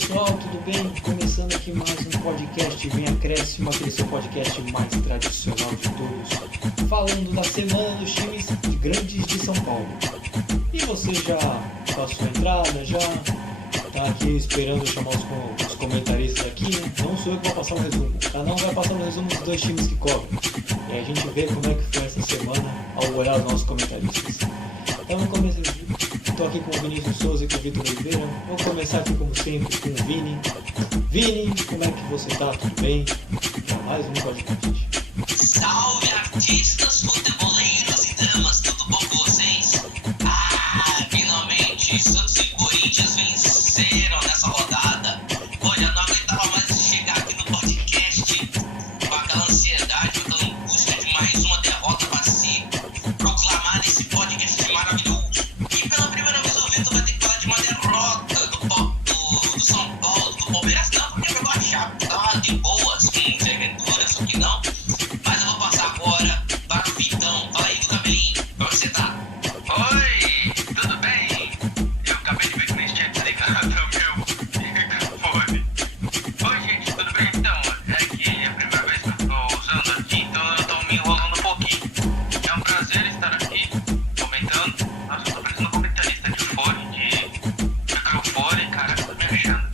pessoal, tudo bem? Começando aqui mais um podcast Vem Acréscimo, aquele seu podcast mais tradicional de todos, falando da semana dos times grandes de São Paulo. E você já passou a entrada, já tá aqui esperando chamar os comentaristas aqui, né? Não sou eu que vou passar um resumo, cada um vai passar um resumo dos dois times que cobrem. E aí a gente vê como é que foi essa semana ao olhar os nossos comentaristas. Então vamos começar. Estou aqui com o Vinícius Souza e com o Vitor Oliveira. Vou começar aqui como sempre com o Vini. Vini, como é que você tá? Tudo bem? Para mais um podcast. Salve artistas, futeboleiros e damas, tudo bom com vocês? Finalmente Santos e Corinthians venceram nessa rodada. Olha, não aguentava mais chegar aqui no podcast com aquela ansiedade, com aquela angústia de mais uma derrota para se proclamar nesse podcast maravilhoso. E pela primeira vez o Vitor vai ter que falar de uma derrota do São Paulo, do Palmeiras não, porque pegou a chave, tá de boas, com Ventura, só que não. Mas eu vou passar agora para o Vitão. Fala aí do cabelinho, como você tá? Oi, tudo bem? Eu acabei de ver que o Luiz tinha desligado o meu microfone. Oi, gente, tudo bem? Então, é que é a primeira vez que eu tô usando aqui, então eu tô me enrolando um pouquinho. É um prazer estar aqui comentando. Nossa, eu tô parecendo um comentarista de fone, de microfone, caraca, tô me achando.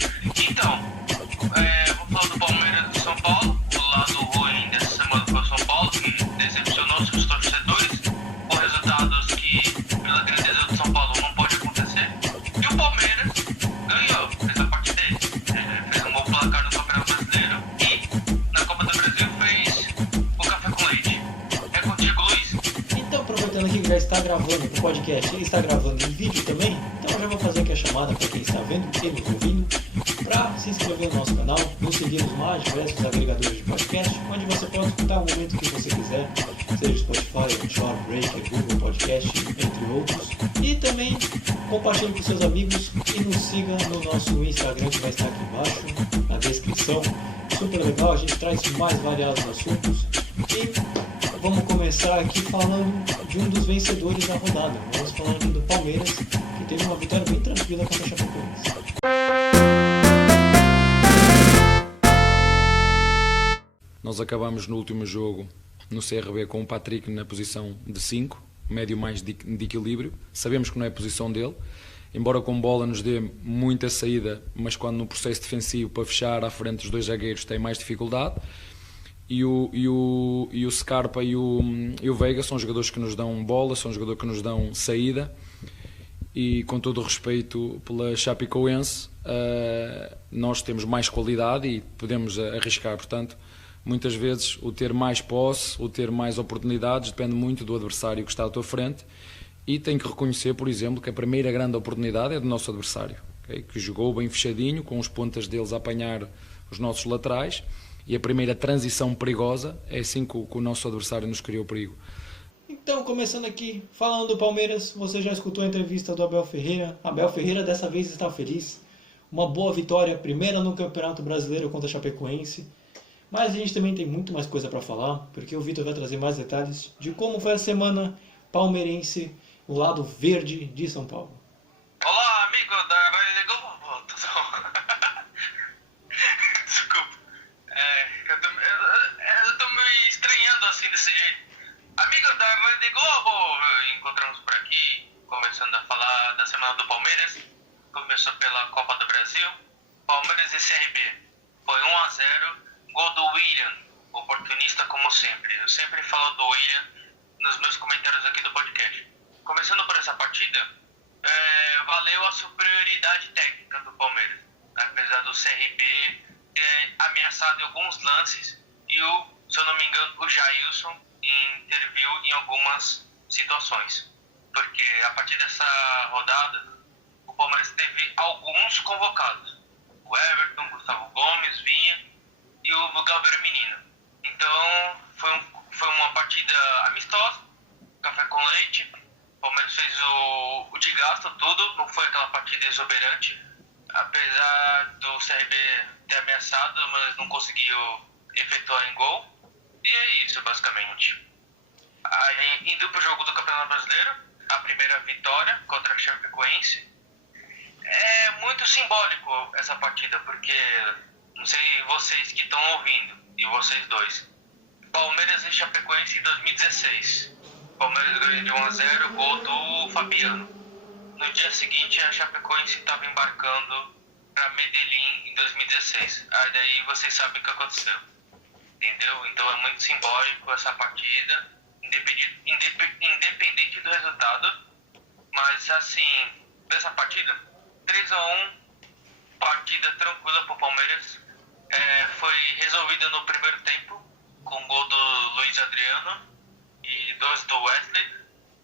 Então, vou falar do Palmeiras do São Paulo. O lado ruim dessa semana foi o São Paulo, que decepcionou seus torcedores com resultados que, pela grandeza do São Paulo, não pode acontecer. E o Palmeiras ganhou, fez a parte dele. Fez um bom placar no Campeonato Brasileiro e na Copa do Brasil fez o café com leite. É contigo, Luiz. Então, aproveitando aqui que já está gravando o podcast, ele está gravando em vídeo também, então eu já vou fazer aqui a chamada para quem está vendo e nos ouvindo, para se inscrever no nosso canal, nos seguir nos mais diversos agregadores de podcast, onde você pode escutar o momento que você quiser, seja Spotify, Anchor, Breaker, Google Podcast, entre outros. E também compartilhe com seus amigos e nos siga no nosso Instagram, que vai estar aqui embaixo, na descrição. Super legal, a gente traz mais variados assuntos. E vamos começar aqui falando de um dos vencedores da rodada. Vamos falar aqui do Palmeiras, que teve uma vitória bem tranquila contra a Chapecoense. Nós acabamos no último jogo no CRB com o Patrick na posição de 5, médio mais de equilíbrio. Sabemos que não é a posição dele, embora com bola nos dê muita saída, mas quando no processo defensivo para fechar à frente dos dois zagueiros tem mais dificuldade. E o Scarpa e o Veiga são jogadores que nos dão bola, são jogadores que nos dão saída. E com todo o respeito pela Chapecoense, nós temos mais qualidade e podemos arriscar, portanto, muitas vezes o ter mais posse, o ter mais oportunidades, depende muito do adversário que está à tua frente. E tem que reconhecer, por exemplo, que a primeira grande oportunidade é do nosso adversário, okay? Que jogou bem fechadinho, com os pontas deles a apanhar os nossos laterais. E a primeira transição perigosa é assim que o nosso adversário nos criou perigo. Então, começando aqui, falando do Palmeiras, você já escutou a entrevista do Abel Ferreira. Abel Ferreira dessa vez está feliz. Uma boa vitória, primeira no Campeonato Brasileiro contra a Chapecoense. Mas a gente também tem muito mais coisa para falar, porque o Vitor vai trazer mais detalhes de como foi a semana palmeirense, o lado verde de São Paulo. Olá, amigo da Desculpa. Eu tô me estranhando assim desse jeito. Amigo da Rede Globo, encontramos por aqui, começando a falar da semana do Palmeiras. Começou pela Copa do Brasil, Palmeiras e CRB. Foi 1-0, gol do William, oportunista como sempre. Eu sempre falo do William nos meus comentários aqui do podcast. Começando por essa partida, valeu a superioridade técnica do Palmeiras. Apesar do CRB ter ameaçado em alguns lances e se eu não me engano, o Jailson interviu em algumas situações. Porque a partir dessa rodada, o Palmeiras teve alguns convocados. O Everton, Gustavo Gomes, Vinha e o Gabriel Menino. Então, foi uma partida amistosa, café com leite. O Palmeiras fez o de gasto tudo, não foi aquela partida exuberante. Apesar do CRB ter ameaçado, mas não conseguiu efetuar em gol. E é isso, basicamente. Aí, indo pro jogo do Campeonato Brasileiro, a primeira vitória contra a Chapecoense. É muito simbólico essa partida, porque não sei vocês que estão ouvindo, e vocês dois. Palmeiras e Chapecoense em 2016. Palmeiras ganhou de 1-0, gol do Fabiano. No dia seguinte, a Chapecoense estava embarcando para Medellín em 2016. Aí daí vocês sabem o que aconteceu. Entendeu? Então é muito simbólico essa partida, independente do resultado. Mas assim, dessa partida, 3-1, partida tranquila pro Palmeiras. Foi resolvida no primeiro tempo, com o gol do Luiz Adriano e 2 do Wesley.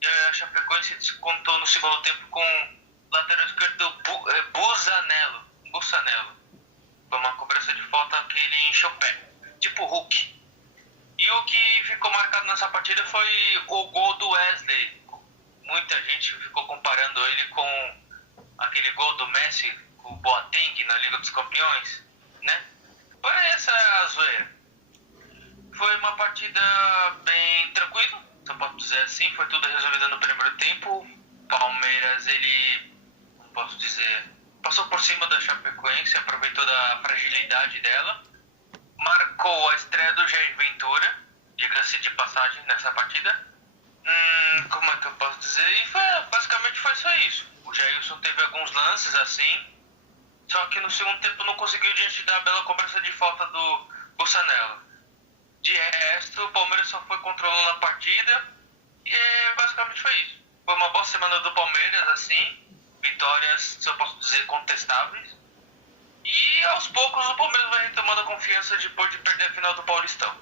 E a Chapecoense descontou no segundo tempo com o lateral esquerdo Bussanello. Foi uma cobrança de falta que ele encheu o pé, tipo Hulk. E o que ficou marcado nessa partida foi o gol do Wesley. Muita gente ficou comparando ele com aquele gol do Messi, com o Boateng na Liga dos Campeões, né? Foi essa a zoeira. Foi uma partida bem tranquila, se eu posso dizer assim. Foi tudo resolvido no primeiro tempo. Palmeiras, ele, como posso dizer, passou por cima da Chapecoense, aproveitou da fragilidade dela. Marcou a estreia do Jair Ventura, diga-se de passagem, nessa partida. Como é que eu posso dizer? E basicamente foi só isso. O Jailson teve alguns lances assim, só que no segundo tempo não conseguiu diante da bela cobrança de falta do Bussanello. De resto, o Palmeiras só foi controlando a partida e basicamente foi isso. Foi uma boa semana do Palmeiras, assim, vitórias, se eu posso dizer, contestáveis. E aos poucos o Palmeiras vai retomando a confiança depois de perder a final do Paulistão.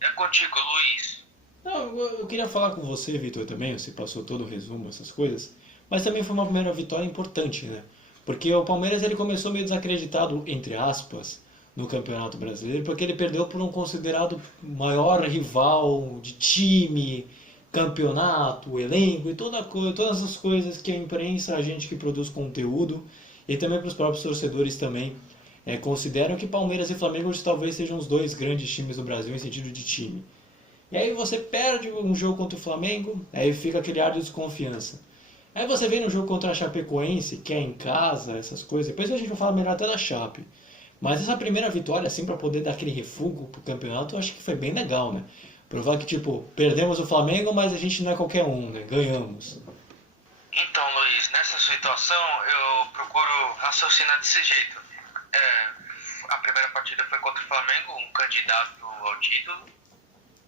É contigo, Luiz. Não, eu queria falar com você, Vitor, também. Você passou todo o resumo, essas coisas. Mas também foi uma primeira vitória importante, né? Porque o Palmeiras ele começou meio desacreditado, entre aspas, no Campeonato Brasileiro, porque ele perdeu por um considerado maior rival de time, campeonato, elenco e todas as coisas que a imprensa, a gente que produz conteúdo e também para os próprios torcedores também consideram que Palmeiras e Flamengo talvez sejam os dois grandes times do Brasil em sentido de time. E aí você perde um jogo contra o Flamengo, aí fica aquele ar de desconfiança. Aí você vem no jogo contra a Chapecoense, que é em casa, essas coisas. Depois a gente vai falar melhor até da Chape. Mas essa primeira vitória, assim, para poder dar aquele refúgio pro campeonato, eu acho que foi bem legal, né? Provar que, tipo, perdemos o Flamengo, mas a gente não é qualquer um, né? Ganhamos. Então, Luiz, nessa situação eu procuro raciocinar desse jeito. A primeira partida foi contra o Flamengo, um candidato ao título.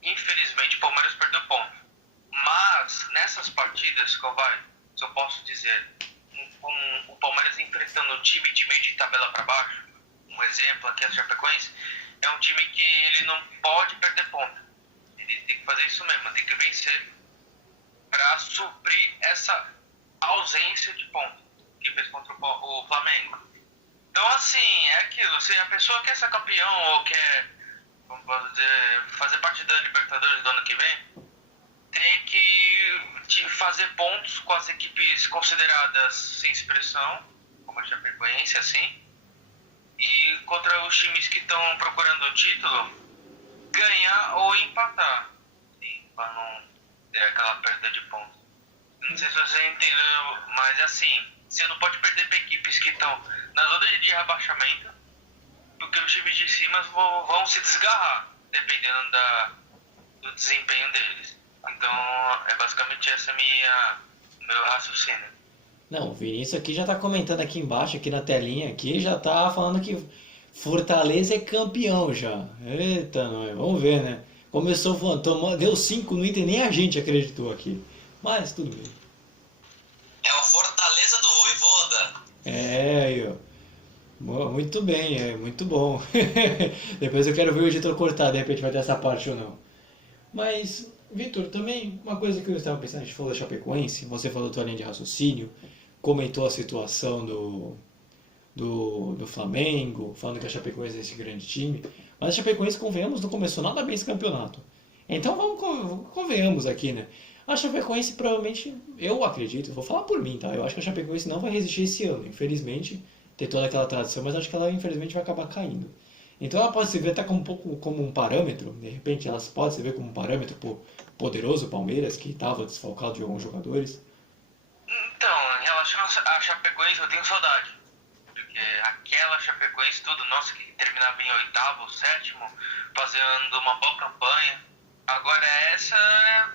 Infelizmente, o Palmeiras perdeu ponto. Mas, nessas partidas, se eu posso dizer, com o Palmeiras enfrentando um time de meio de tabela para baixo, um exemplo aqui, a Chapecoense, é um time que ele não pode perder ponto. Ele tem que fazer isso mesmo, tem que vencer para suprir essa ausência de ponto que fez contra o Flamengo. Então, assim, é aquilo. Se a pessoa quer ser campeão ou quer, como posso dizer, fazer parte da Libertadores do ano que vem, tem que fazer pontos com as equipes consideradas sem expressão, como a Chapecoense, assim, e contra os times que estão procurando o título, ganhar ou empatar, para não ter aquela perda de pontos. Não sei se você entendeu, mas assim, você não pode perder para equipes que estão na zona de rebaixamento, porque os times de cima vão se desgarrar, dependendo do desempenho deles. Então, é basicamente essa meu raciocínio. Não, o Vinícius aqui já tá comentando aqui embaixo, aqui na telinha, aqui já tá falando que Fortaleza é campeão já. Eita, nós, vamos ver, né? Começou voando, deu 5 no Inter, nem a gente acreditou aqui. Mas tudo bem. É o Fortaleza do Voivoda. Aí, ó. Muito bem, muito bom. Depois eu quero ver o editor cortar, de repente vai ter essa parte ou não. Mas, Vitor, também uma coisa que eu estava pensando, a gente falou da Chapecoense, você falou da tua linha de raciocínio, comentou a situação do Flamengo, falando que a Chapecoense é esse grande time, mas a Chapecoense, convenhamos, não começou nada bem esse campeonato. Então convenhamos aqui, né? A Chapecoense provavelmente, eu acredito, vou falar por mim, tá? Eu acho que a Chapecoense não vai resistir esse ano, infelizmente, tem toda aquela tradição, mas acho que ela infelizmente vai acabar caindo. Então ela pode se ver até como um pouco como um parâmetro, de repente ela pode se ver como um parâmetro pro poderoso Palmeiras, que estava desfalcado de alguns jogadores. Então, em relação à Chapecoense, Chapecoense eu tenho saudade. Porque aquela Chapecoense, tudo, nossa, que terminava em 8º, 7º, fazendo uma boa campanha. Agora essa,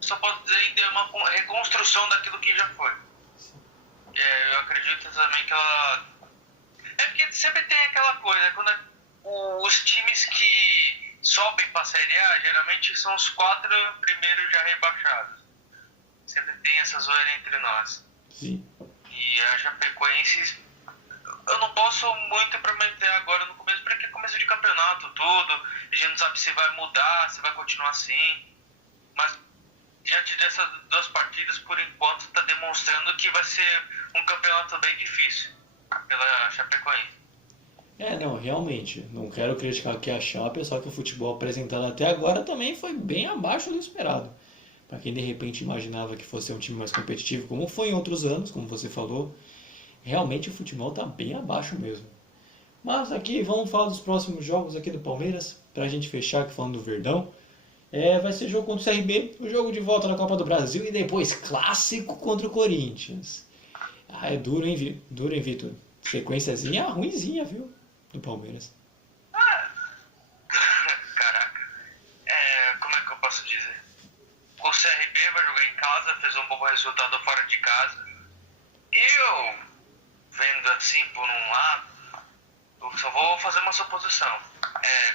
só posso dizer que é uma reconstrução daquilo que já foi. Eu acredito também que ela... É porque sempre tem aquela coisa, quando os times que sobem para a Série A, geralmente são os 4 primeiros já rebaixados. Sempre tem essa zoeira entre nós. Sim. E a Chapecoense, eu não posso muito prometer agora no começo, porque é começo de campeonato, tudo. A gente não sabe se vai mudar, se vai continuar assim. Mas diante dessas 2 partidas, por enquanto, está demonstrando que vai ser um campeonato bem difícil pela Chapecoense. Não, realmente. Não quero criticar aqui a Chape, só que o futebol apresentado até agora também foi bem abaixo do esperado. Para quem de repente imaginava que fosse um time mais competitivo, como foi em outros anos, como você falou, realmente o futebol está bem abaixo mesmo. Mas aqui vamos falar dos próximos jogos aqui do Palmeiras, para a gente fechar aqui falando do Verdão. Vai ser jogo contra o CRB, o jogo de volta na Copa do Brasil e depois clássico contra o Corinthians. É duro, hein, Vitor? Sequenciazinha ruinzinha, viu? Do Palmeiras. Caraca. Como é que eu posso dizer? O CRB vai jogar em casa, fez um bom resultado fora de casa. Eu, vendo assim por um lado, eu só vou fazer uma suposição.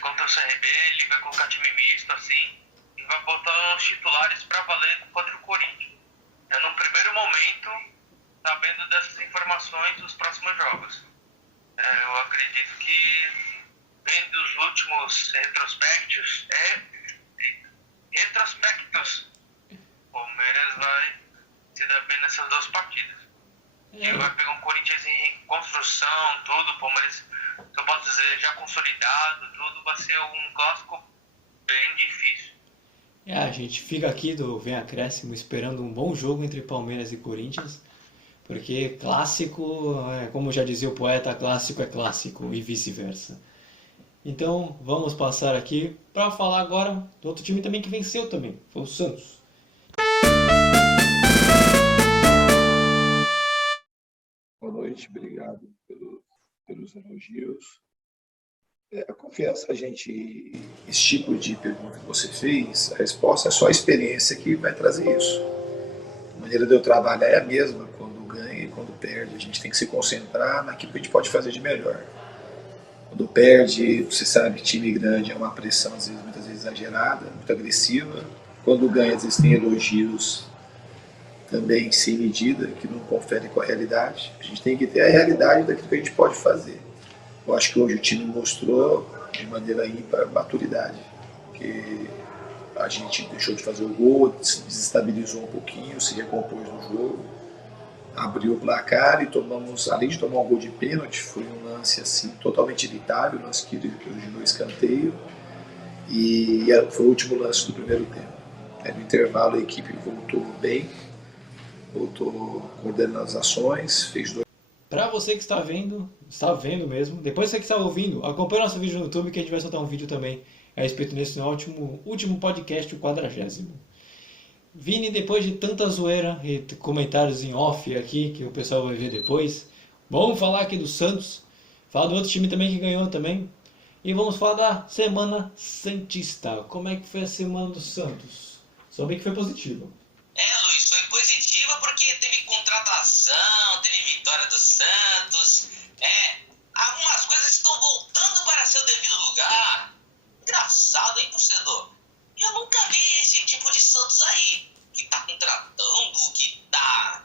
Contra o CRB, ele vai colocar time misto, assim, e vai botar os titulares pra valer contra o Corinthians. No primeiro momento, sabendo dessas informações dos próximos jogos. Eu acredito que, vendo os últimos retrospectos, o Palmeiras vai se dar bem nessas 2 partidas. E vai pegar um Corinthians em construção, tudo, o Palmeiras, eu posso dizer, já consolidado, tudo, vai ser um clássico bem difícil. A gente fica aqui do Vem Acréscimo esperando um bom jogo entre Palmeiras e Corinthians, porque clássico, como já dizia o poeta, clássico é clássico e vice-versa. Então vamos passar aqui para falar agora do outro time também que venceu também, foi o Santos. Boa noite, obrigado pelos elogios. A confiança, esse tipo de pergunta que você fez, a resposta é só a experiência que vai trazer isso. A maneira de eu trabalhar é a mesma quando ganha e quando perde. A gente tem que se concentrar naquilo que a gente pode fazer de melhor. Quando perde, você sabe que time grande é uma pressão, muitas vezes exagerada, muito agressiva. Quando ganha, às vezes tem elogios também sem medida, que não conferem com a realidade. A gente tem que ter a realidade daquilo que a gente pode fazer. Eu acho que hoje o time mostrou de maneira ímpar maturidade, que a gente deixou de fazer o gol, se desestabilizou um pouquinho, se recompôs no jogo, abriu o placar e tomamos, além de tomar um gol de pênalti, foi um lance assim, totalmente evitável, um lance que originou escanteio, e foi o último lance do primeiro tempo. No intervalo a equipe voltou bem, voltou coordenando as ações, fez 2. Para você que está vendo mesmo, depois você que está ouvindo, acompanhe nosso vídeo no YouTube que a gente vai soltar um vídeo também a respeito desse último podcast, o 40º. Vini, depois de tanta zoeira e comentários em off aqui, que o pessoal vai ver depois, vamos falar aqui do Santos, falar do outro time também que ganhou também, e vamos falar da Semana Santista. Como é que foi a Semana do Santos? Soube que foi positiva. Luiz, foi positiva porque teve contratação, teve vitória do Santos. Algumas coisas estão voltando para seu devido lugar. Engraçado, hein, torcedor? Eu nunca vi esse tipo de Santos aí, que tá contratando, que tá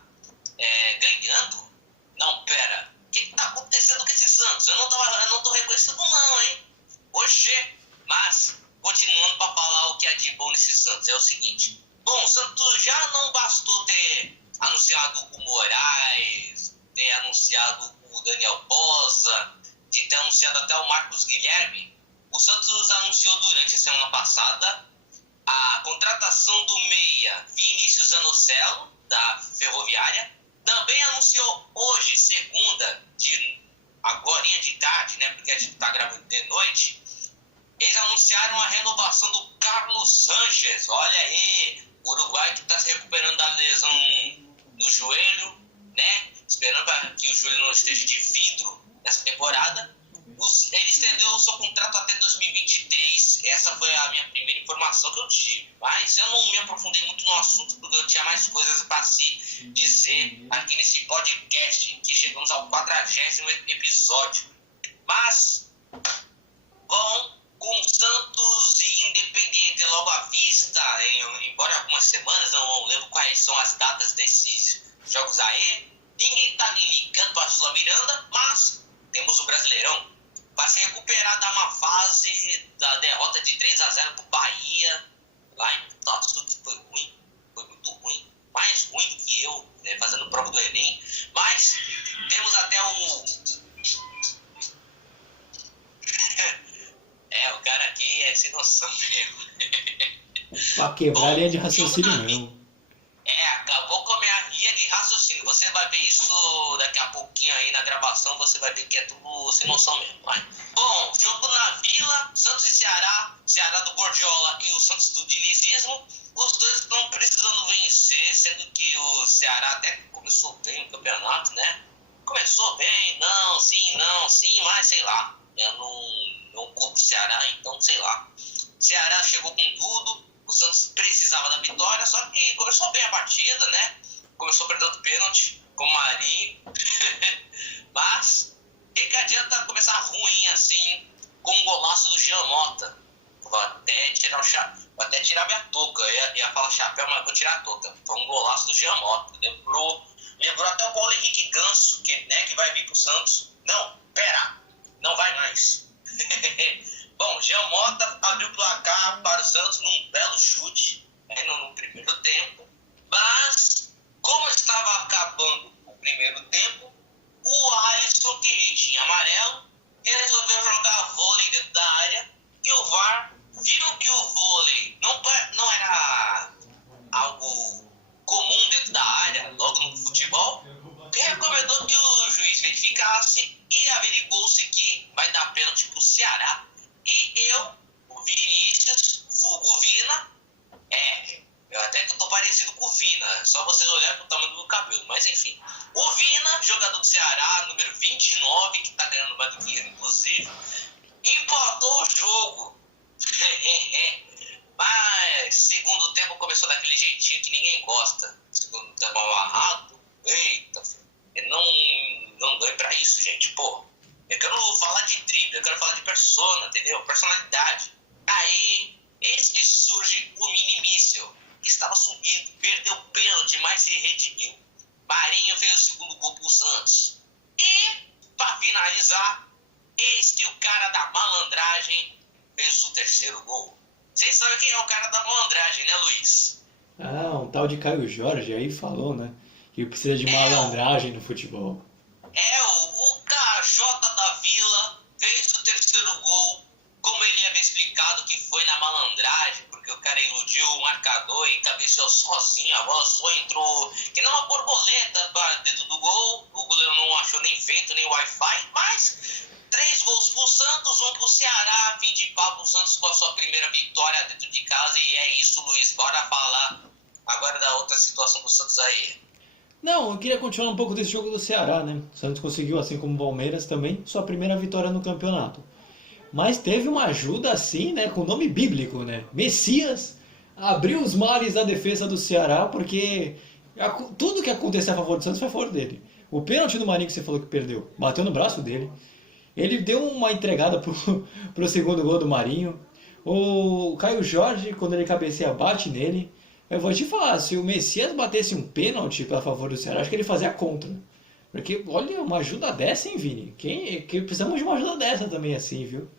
ganhando. Não, pera, o que tá acontecendo com esse Santos? Eu não tô reconhecendo não, hein? Oxê, mas, continuando para falar o que é de bom nesse Santos, é o seguinte. Bom, o Santos já não bastou ter anunciado o Moraes, ter anunciado o Daniel Bosa, de ter anunciado até o Marcos Guilherme. O Santos anunciou durante a semana passada a contratação do meia Vinícius Anocelo, da Ferroviária. Também anunciou hoje, segunda, agorinha de tarde, né, porque a gente está gravando de noite, eles anunciaram a renovação do Carlos Sanches. Olha aí, o Uruguai que está se recuperando da lesão no joelho, né? Esperando para que o joelho não esteja de vidro nessa temporada. Ele estendeu o seu contrato até 2023. Essa foi a minha primeira informação que eu tive. Mas eu não me aprofundei muito no assunto porque eu tinha mais coisas para se dizer aqui nesse podcast, que chegamos ao 40º episódio. Mas, bom, com Santos e Independiente logo à vista, embora algumas semanas, eu não lembro quais são as datas desses jogos aí, ninguém tá nem ligando para a Sula Miranda, mas temos o Brasileirão. Vai se recuperar da má fase da derrota de 3-0 pro Bahia, lá em Tóquio, que foi ruim, foi muito ruim, mais ruim do que eu, né, fazendo prova do Enem, mas temos até o... o cara aqui é sem noção mesmo. Pra quebrar a linha de raciocínio mesmo. Acabou com a minha linha de raciocínio. Você vai ver isso daqui a pouquinho aí na gravação, você vai ver que é tudo sem noção mesmo. Vai. Bom, jogo na Vila, Santos e Ceará, Ceará do Gordiola e o Santos do dinizismo. Os dois estão precisando vencer, sendo que o Ceará até começou bem o campeonato, né? Começou bem, não, sim, mas sei lá. Eu não culpo o Ceará, então sei lá. Ceará chegou com tudo. O Santos precisava da vitória, só que começou bem a partida, né? Começou perdendo pênalti com o Marinho. Mas, o que adianta começar ruim assim, com um golaço do Jean Mota? Vou até tirar minha touca. Eu ia falar chapéu, mas vou tirar a touca. Foi um golaço do Jean Mota. Lembrou até o Paulo Henrique Ganso, que vai vir pro Santos. Não, pera, não vai mais. Bom, Jean Mota abriu o placar para o Santos num belo chute, no primeiro tempo. Mas, como estava acabando o primeiro tempo, o Alisson, que tinha amarelo, resolveu jogar vôlei dentro da área. E o VAR viu que o vôlei não era algo comum dentro da área, logo no futebol, e recomendou que o juiz verificasse e averigou-se que vai dar pênalti para o Ceará. E eu, o Vinícius, vulgo Vina, eu até que eu tô parecido com o Vina, só vocês olharem pro tamanho do cabelo, mas enfim. O Vina, jogador do Ceará, número 29, que tá ganhando mais do que ele, inclusive, empatou o jogo. Mas, segundo tempo, começou daquele jeitinho que ninguém gosta. Segundo tempo amarrado, eita, não dói pra isso, gente, pô. Eu quero falar de drible, eu quero falar de persona, entendeu? Personalidade. Aí, eis que surge o mini míssil, que estava sumido, perdeu o pênalti, mas se redimiu. Marinho fez o segundo gol pro Santos. E, para finalizar, eis que o cara da malandragem fez o terceiro gol. Vocês sabem quem é o cara da malandragem, né, Luiz? Um tal de Caio Jorge aí falou, né? Que precisa de malandragem no futebol. O KJ da Vila fez o terceiro gol, como ele havia explicado que foi na malandragem, porque o cara iludiu o marcador e cabeceou sozinho, a bola só entrou que não uma borboleta para dentro do gol, o goleiro não achou nem vento, nem Wi-Fi, mas 3 gols pro Santos, 1 pro Ceará, fim de papo, o Santos com a sua primeira vitória dentro de casa, e é isso, Luiz, bora falar agora da outra situação do Santos aí. Não, eu queria continuar um pouco desse jogo do Ceará, né? O Santos conseguiu, assim como o Palmeiras também, sua primeira vitória no campeonato. Mas teve uma ajuda assim, né? Com nome bíblico, né? Messias abriu os mares da defesa do Ceará, porque tudo que aconteceu a favor do Santos foi a favor dele. O pênalti do Marinho que você falou que perdeu, bateu no braço dele. Ele deu uma entregada pro segundo gol do Marinho. O Caio Jorge, quando ele cabeceia, bate nele. Eu vou te falar, se o Messias batesse um pênalti a favor do Ceará, acho que ele fazia contra. Porque, olha, uma ajuda dessa, hein, Vini? Que precisamos de uma ajuda dessa também, assim, viu?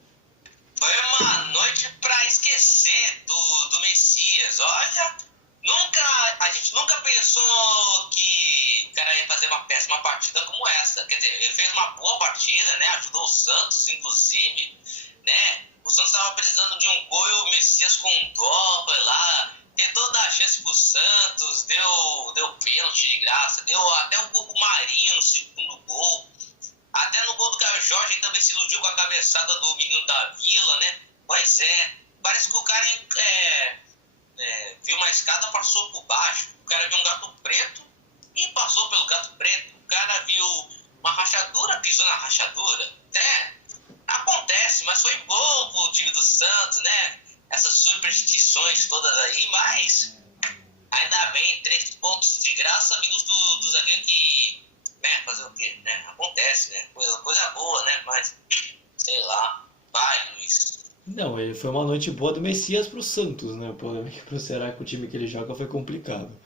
Foi uma noite pra esquecer do Messias. Olha, a gente nunca pensou que o cara ia fazer uma péssima partida como essa. Quer dizer, ele fez uma boa partida, né? Ajudou o Santos, inclusive, né? O Santos estava precisando de um gol e o Messias com dó, foi lá, tentou dar chance pro Santos, deu pênalti de graça, deu até o gol pro Marinho no segundo gol. Até no gol do Caio Jorge também se iludiu com a cabeçada do menino da Vila, né? Pois parece que o cara viu uma escada, passou por baixo. O cara viu um gato preto e passou pelo gato preto. O cara viu uma rachadura, pisou na rachadura. Acontece, mas foi bom pro time do Santos, né? Essas superstições todas aí, mas ainda bem, 3 pontos de graça vindos do zagueiro que, né, fazer o quê, né? Acontece, né? Coisa boa, né? Mas, sei lá, vai, Luiz. Não, foi uma noite boa do Messias pro Santos, né? O problema é que pro Ceará, com o time que ele joga, foi complicado.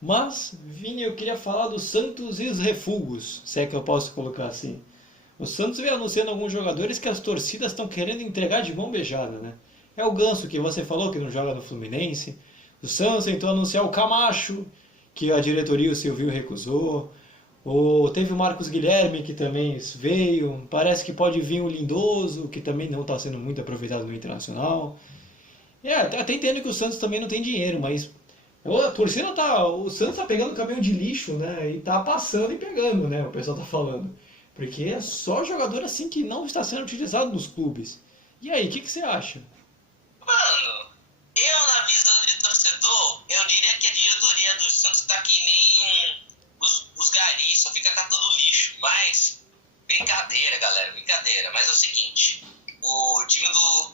Mas, Vini, eu queria falar do Santos e os refugos, se é que eu posso colocar assim. O Santos vem anunciando alguns jogadores que as torcidas estão querendo entregar de mão beijada, né? É o Ganso, que você falou que não joga no Fluminense. O Santos tentou anunciar o Camacho, que a diretoria e o Silvio recusou. Teve o Marcos Guilherme, que também veio. Parece que pode vir o Lindoso, que também não está sendo muito aproveitado no Internacional. Até entendo que o Santos também não tem dinheiro, mas a torcida tá. O Santos tá pegando caminhão de lixo, né? E tá passando e pegando, né? O pessoal tá falando. Porque é só jogador assim que não está sendo utilizado nos clubes. E aí, o que você acha? Mano, na visão de torcedor, eu diria que a diretoria do Santos tá que nem os garis, só fica catando lixo. Mas, brincadeira, galera, brincadeira. Mas é o seguinte,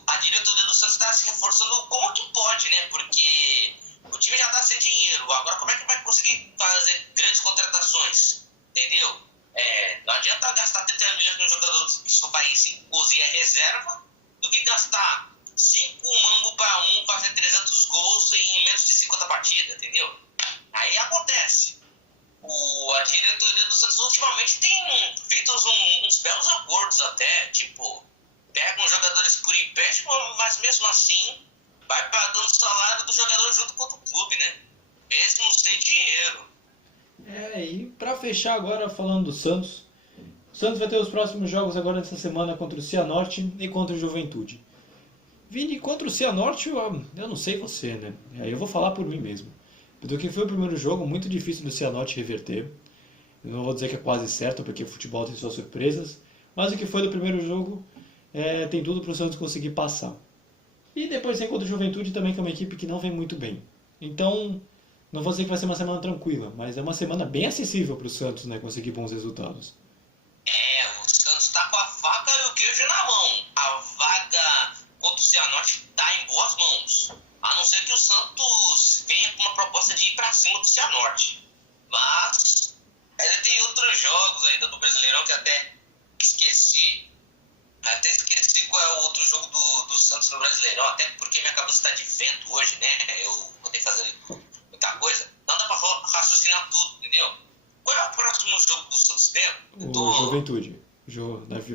a diretoria do Santos tá se reforçando como que pode, né? Porque o time já tá sem dinheiro. Agora, como é que vai conseguir fazer grandes contratações? Entendeu? Não adianta gastar 30 milhões no jogador que só vai em cozinha reserva do que gastar 5 mangos para fazer 300 gols em menos de 50 partidas, entendeu? Aí acontece. A diretoria do Santos ultimamente tem feito uns belos acordos até, tipo, pega uns jogadores por empréstimo, mas mesmo assim vai pagando o salário do jogador junto com o clube, né? Mesmo sem dinheiro. E pra fechar agora falando do Santos, o Santos vai ter os próximos jogos agora nessa semana contra o Cianorte e contra o Juventude. Vini, contra o Cianorte, eu não sei você, né? Aí eu vou falar por mim mesmo. Do que foi o primeiro jogo, muito difícil do Cianorte reverter. Eu não vou dizer que é quase certo, porque o futebol tem suas surpresas, mas o que foi do primeiro jogo tem tudo para o Santos conseguir passar. E depois tem contra o Juventude também, que é uma equipe que não vem muito bem. Então, não vou dizer que vai ser uma semana tranquila, mas é uma semana bem acessível para o Santos, né, conseguir bons resultados. O Santos tá com a faca e o queijo na mão. A vaga contra o Cianorte tá em boas mãos. A não ser que o Santos venha com uma proposta de ir pra cima do Cianorte. Mas ainda tem outros jogos ainda do Brasileirão que até esqueci. Até esqueci qual é o outro jogo do Santos no Brasileirão. Até porque minha cabeça tá de vento hoje, né? Eu vou fazer muita coisa. Não dá pra raciocinar tudo, entendeu? Qual é o próximo jogo do Santos mesmo? O Juventude.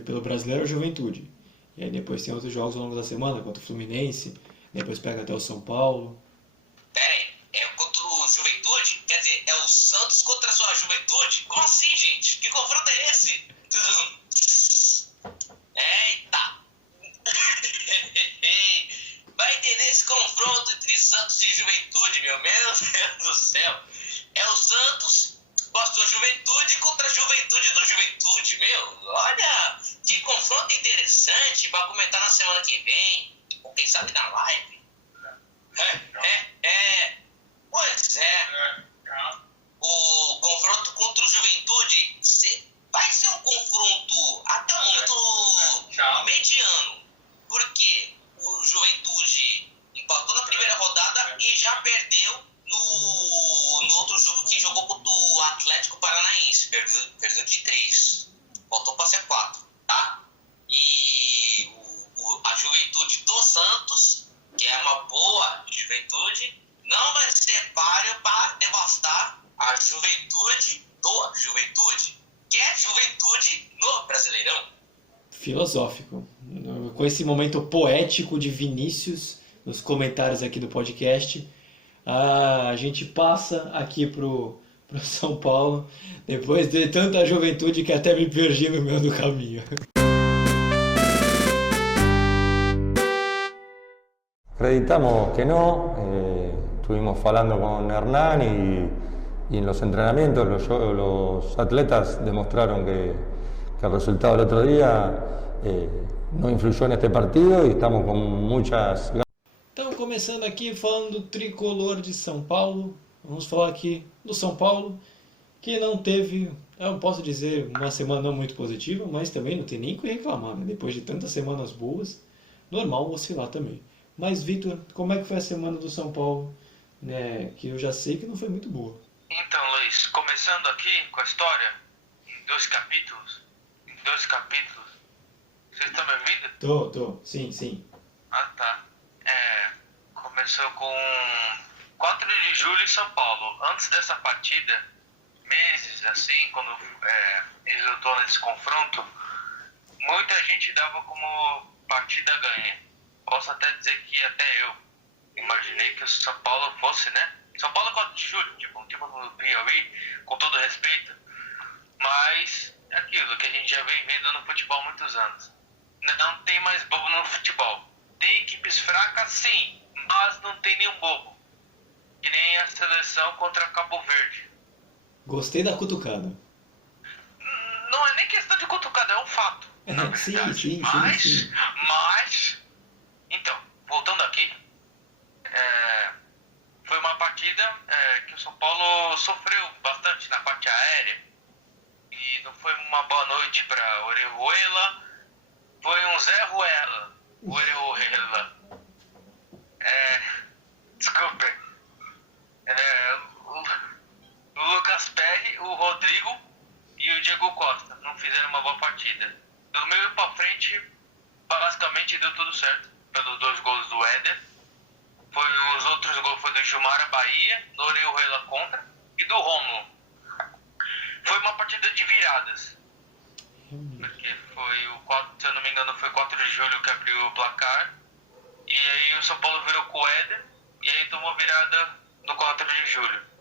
Pelo Brasileiro é o Juventude. E aí depois tem outros jogos ao longo da semana, contra o Fluminense, depois pega até o São Paulo. Pera aí, é contra o Juventude? Quer dizer, é o Santos contra a sua Juventude? Como assim, gente? Que confronto é esse? Eita! Vai entender esse confronto entre Santos e Juventude, meu Deus do céu. É o Santos com a sua Juventude contra a Juventude do Juventude, meu. Olha, que confronto interessante para comentar na semana que vem. Ou quem sabe na live. Pois é. O confronto contra o Juventude vai ser um confronto até o momento mediano. Porque o Juventude empatou na primeira rodada e já perdeu no outro jogo que jogou contra o Atlético Paranaense. Perdeu de 3. Voltou para ser 4, tá? E a Juventude do Santos, que é uma boa juventude, não vai ser páreo para devastar a Juventude do Juventude, que é Juventude no Brasileirão. Filosófico. Com esse momento poético de Vinícius nos comentários aqui do podcast, a gente passa aqui pro São Paulo, depois de tanta juventude que até me perdi no meio do caminho. Acreditamos que no, estuvimos hablando con Hernán y en los entrenamientos los atletas demostraron que el resultado del otro día no influyó en este partido y estamos con muchas ganas. Então, começando aqui falando do tricolor de São Paulo, vamos falar aqui do São Paulo, que não teve, eu posso dizer, uma semana não muito positiva, mas também não tem nem o que reclamar, né? Depois de tantas semanas boas, normal oscilar também. Mas, Vitor, como é que foi a semana do São Paulo, né? Que eu já sei que não foi muito boa. Então, Luiz, começando aqui com a história, em dois capítulos. Vocês estão me ouvindo? Tô, sim. Ah, tá. Começou com 4 de julho em São Paulo. Antes dessa partida, meses assim, quando resultou nesse confronto, muita gente dava como partida ganha. Posso até dizer que até eu imaginei que o São Paulo fosse, né? São Paulo é 4 de julho, tipo um tipo do Piauí, com todo respeito, mas é aquilo que a gente já vem vendo no futebol há muitos anos. Não tem mais bobo no futebol. Tem equipes fracas, sim, mas não tem nenhum bobo. Que nem a seleção contra Cabo Verde. Gostei da cutucada. Não é nem questão de cutucada, é um fato, na verdade. Sim. Mas, então, voltando aqui, foi uma partida que o São Paulo sofreu bastante na parte aérea. E não foi uma boa noite para Orejuela, foi um Zé Ruela. Orejuela. Desculpe. O Lucas Perry, o Rodrigo e o Diego Costa não fizeram uma boa partida. Do meio para frente, basicamente deu tudo certo, pelos 2 gols do Éder. Os outros gols foi do Gilmar Bahia, do Orejuela contra e do Rômulo. Foi uma partida de viradas. Porque foi se eu não me engano, foi 4 de julho que abriu o placar. E aí o São Paulo virou com o Éder e aí tomou virada no 4 de julho.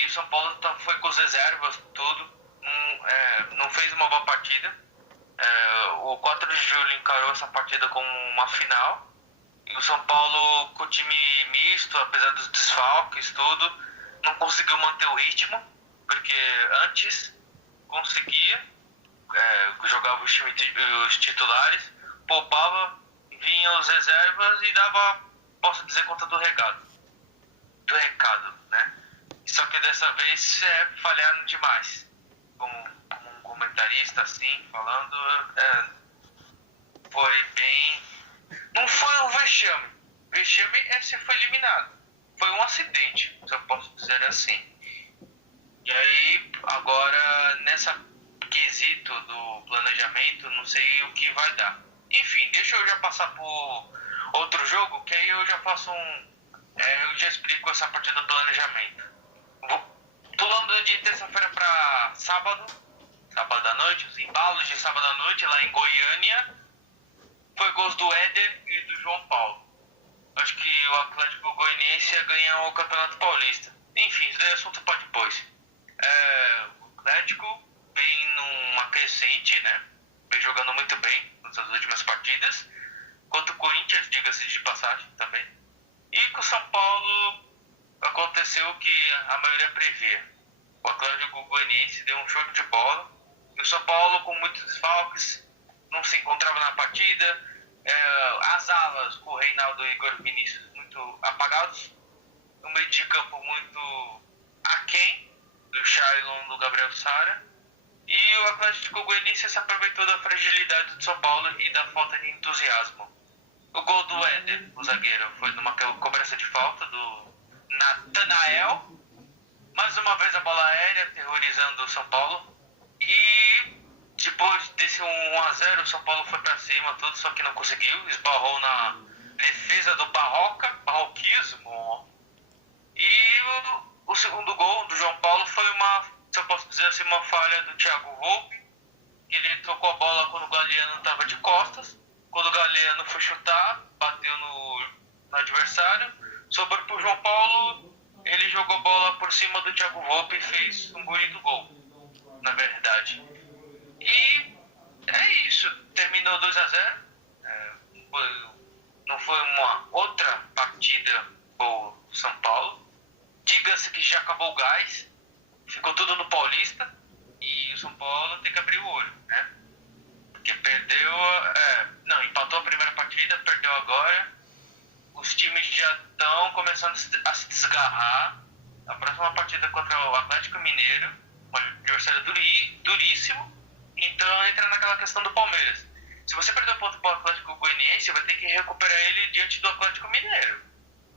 E o São Paulo foi com as reservas, tudo. Não fez uma boa partida. O 4 de julho encarou essa partida como uma final. E o São Paulo, com o time misto, apesar dos desfalques, tudo, não conseguiu manter o ritmo. Porque antes conseguia, jogava os titulares, poupava, vinha os reservas e dava, posso dizer, conta do recado, né? Só que dessa vez falharam demais. Como um comentarista assim, falando, foi bem... Não foi um vexame. Vexame se foi eliminado. Foi um acidente, se eu posso dizer assim. E aí, agora, nessa quesito do planejamento, não sei o que vai dar. Enfim, deixa eu já passar por outro jogo, que aí eu já faço eu já explico essa parte do planejamento. Pulando de terça-feira para sábado à noite, os embalos de sábado à noite, lá em Goiânia, foi gols do Éder e do João Paulo. Acho que o Atlético Goianiense ia ganhar o Campeonato Paulista. Enfim, isso daí é assunto para depois. O Atlético vem numa crescente, né? Vem jogando muito bem nas últimas partidas. Quanto o Corinthians, diga-se de passagem também. E com o São Paulo aconteceu o que a maioria previa. O Atlético Goianiense deu um show de bola. E o São Paulo, com muitos desfalques, não se encontrava na partida. As alas com o Reinaldo e Igor Vinícius muito apagados. O meio de campo muito aquém do Shailon, do Gabriel Sara. E o Atlético Goianiense se aproveitou da fragilidade do São Paulo e da falta de entusiasmo. O gol do Éder, o zagueiro, foi numa cobrança de falta do Natanael. Mais uma vez a bola aérea, aterrorizando o São Paulo. E depois desse 1-0, o São Paulo foi pra cima, tudo, só que não conseguiu. Esbarrou na defesa do barroquismo. E o segundo gol do João Paulo foi se eu posso dizer assim, uma falha do Thiago Volpe. Ele tocou a bola quando o Galeano estava de costas. Quando o Galeano foi chutar, bateu no adversário. Sobrou pro João Paulo, ele jogou a bola por cima do Thiago Volpe e fez um bonito gol, na verdade. E é isso, terminou 2-0. Não foi uma outra partida boa do São Paulo. Diga-se que já acabou o gás, ficou tudo no Paulista e o São Paulo tem que abrir o olho, né? Porque perdeu, empatou a primeira partida, perdeu agora. Os times já estão começando a se desgarrar. A próxima partida contra o Atlético Mineiro, um adversário duríssimo, então entra naquela questão do Palmeiras. Se você perder o ponto para o Atlético Goianiense, vai ter que recuperar ele diante do Atlético Mineiro.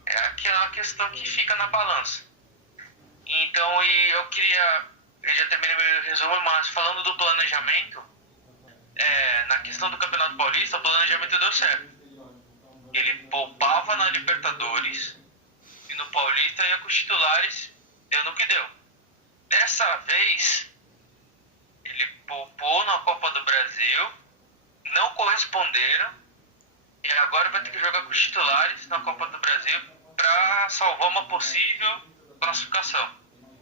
É aquela questão que fica na balança. Então, eu já terminei meu resumo, mas falando do planejamento, na questão do Campeonato Paulista, o planejamento deu certo. Ele poupava na Libertadores e no Paulista ia com os titulares, deu no que deu. Dessa vez, ele poupou na Copa do Brasil, não corresponderam, e agora vai ter que jogar com os titulares na Copa do Brasil para salvar uma possível classificação.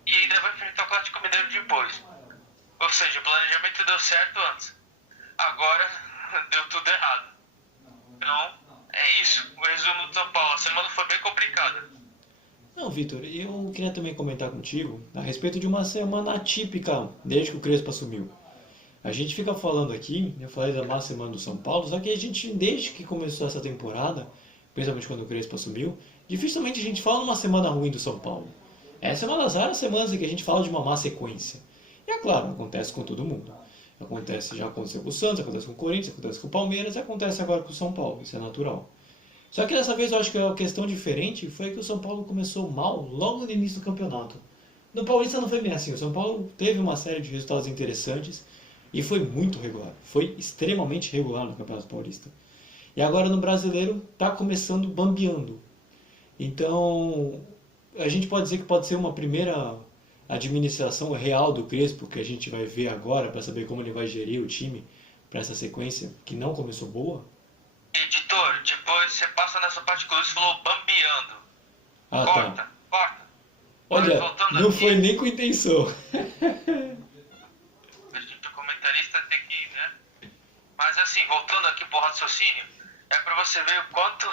E ainda vai enfrentar o Atlético Mineiro depois. Ou seja, o planejamento deu certo antes. Agora deu tudo errado. Então, é isso. O resumo do São Paulo. A semana foi bem complicada. Não, Vitor, eu queria também comentar contigo a respeito de uma semana atípica desde que o Crespo assumiu. A gente fica falando aqui, eu falei da má semana do São Paulo, só que a gente, desde que começou essa temporada, principalmente quando o Crespo assumiu, dificilmente a gente fala numa semana ruim do São Paulo. Essa é uma das raras semanas em que a gente fala de uma má sequência. E é claro, acontece com todo mundo. Já aconteceu com o Santos, acontece com o Corinthians, acontece com o Palmeiras e acontece agora com o São Paulo, isso é natural. Só que dessa vez eu acho que a questão diferente foi que o São Paulo começou mal logo no início do campeonato. No Paulista não foi bem assim, o São Paulo teve uma série de resultados interessantes e foi muito regular, foi extremamente regular no Campeonato Paulista. E agora no Brasileiro está começando bambeando. Então, a gente pode dizer que pode ser uma primeira administração real do Crespo, que a gente vai ver agora para saber como ele vai gerir o time para essa sequência, que não começou boa? Editor, depois você passa nessa parte que o Luiz falou bambeando. Ah, corta, tá. corta. Olha, Voltando não aqui, foi nem com intenção. a gente, o comentarista tem que, né? Mas assim, voltando aqui pro raciocínio, é para você ver o quanto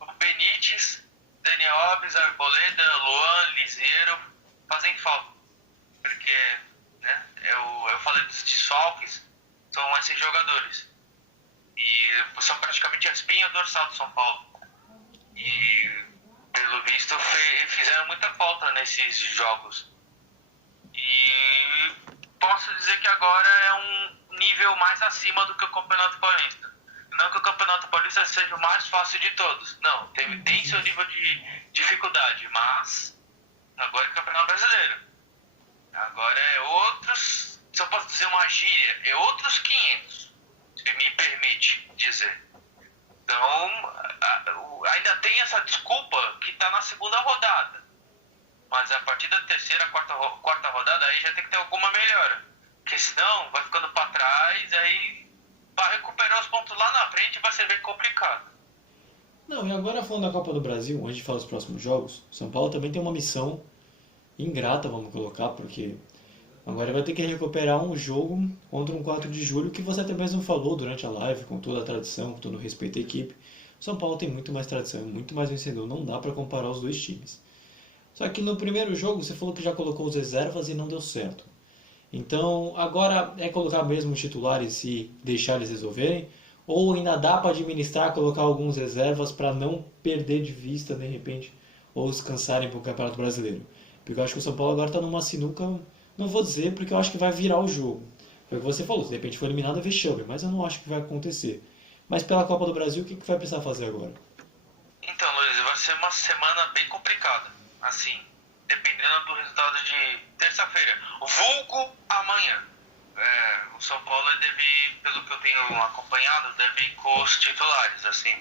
o Benítez, Daniel Alves, Arboleda, Luan, Liseiro fazem falta. Porque, né, eu falei dos desfalques, são esses jogadores. E são praticamente a espinha dorsal do São Paulo. E, pelo visto, fizeram muita falta nesses jogos. E posso dizer que agora é um nível mais acima do que o Campeonato Paulista. Não que o Campeonato Paulista seja o mais fácil de todos. Não, tem seu nível de dificuldade, mas agora é o Campeonato Brasileiro. Agora é outros, se eu posso dizer uma gíria, é outros 500, se me permite dizer. Então, ainda tem essa desculpa que está na segunda rodada. Mas a partir da terceira, quarta rodada, aí já tem que ter alguma melhora. Porque senão vai ficando para trás, aí para recuperar os pontos lá na frente vai ser bem complicado. Não, e agora falando da Copa do Brasil, antes de falar dos próximos jogos, o São Paulo também tem uma missão ingrata, vamos colocar, porque agora vai ter que recuperar um jogo contra um 4 de julho, que você até mesmo falou durante a live, com toda a tradição, com todo o respeito à equipe. O São Paulo tem muito mais tradição, muito mais vencedor, não dá para comparar os dois times. Só que no primeiro jogo você falou que já colocou os reservas e não deu certo. Então agora é colocar mesmo os titulares e deixar eles resolverem? Ou ainda dá para administrar, colocar alguns reservas para não perder de vista de repente, ou descansarem para o Campeonato Brasileiro? Porque eu acho que o São Paulo agora está numa sinuca, não vou dizer porque eu acho que vai virar o jogo. Foi o que você falou, se de repente for eliminado é vexame, mas eu não acho que vai acontecer. Mas pela Copa do Brasil, o que vai precisar fazer agora? Então, Luiz, vai ser uma semana bem complicada. Assim, dependendo do resultado de terça-feira. Vulgo amanhã. O São Paulo deve ir, pelo que eu tenho acompanhado, deve ir com os titulares, assim.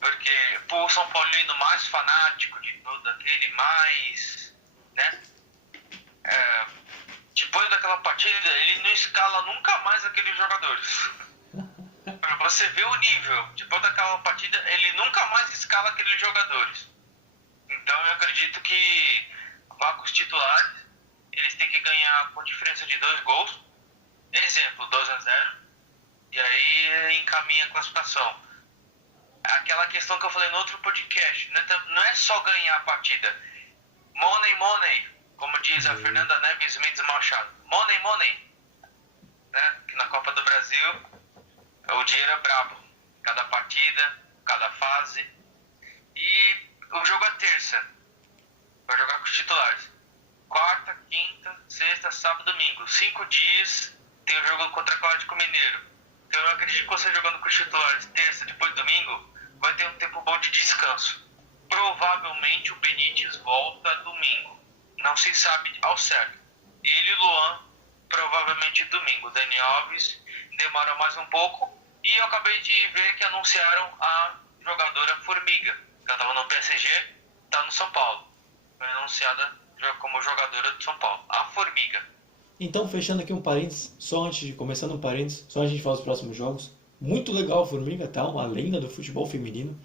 Porque o São Paulino mais fanático de todo, aquele mais, né? Depois daquela partida, ele não escala nunca mais aqueles jogadores. Pra você ver o nível, depois daquela partida, ele nunca mais escala aqueles jogadores. Então eu acredito que vá com os titulares, eles têm que ganhar com diferença de 2 gols. Exemplo, 2-0. E aí encaminha a classificação. Aquela questão que eu falei no outro podcast, não é só ganhar a partida. Money, como diz a Fernanda Neves Mendes Machado. Money. Né? Que na Copa do Brasil o dinheiro é brabo. Cada partida, cada fase. E o jogo é terça. Vai jogar com os titulares. Quarta, quinta, sexta, sábado, domingo. 5 dias tem o jogo contra o Atlético Mineiro. Então eu acredito que você jogando com os titulares terça, depois domingo, vai ter um tempo bom de descanso. Provavelmente o Benítez volta domingo. Não se sabe ao certo. Ele e o Luan, provavelmente domingo. Dani Alves demora mais um pouco. E eu acabei de ver que anunciaram a jogadora Formiga, que ela estava no PSG, está no São Paulo. Foi anunciada como jogadora do São Paulo. A Formiga. Então, fechando aqui um parênteses, começando um parênteses, só a gente falar os próximos jogos. Muito legal a Formiga, tá? Uma lenda do futebol feminino.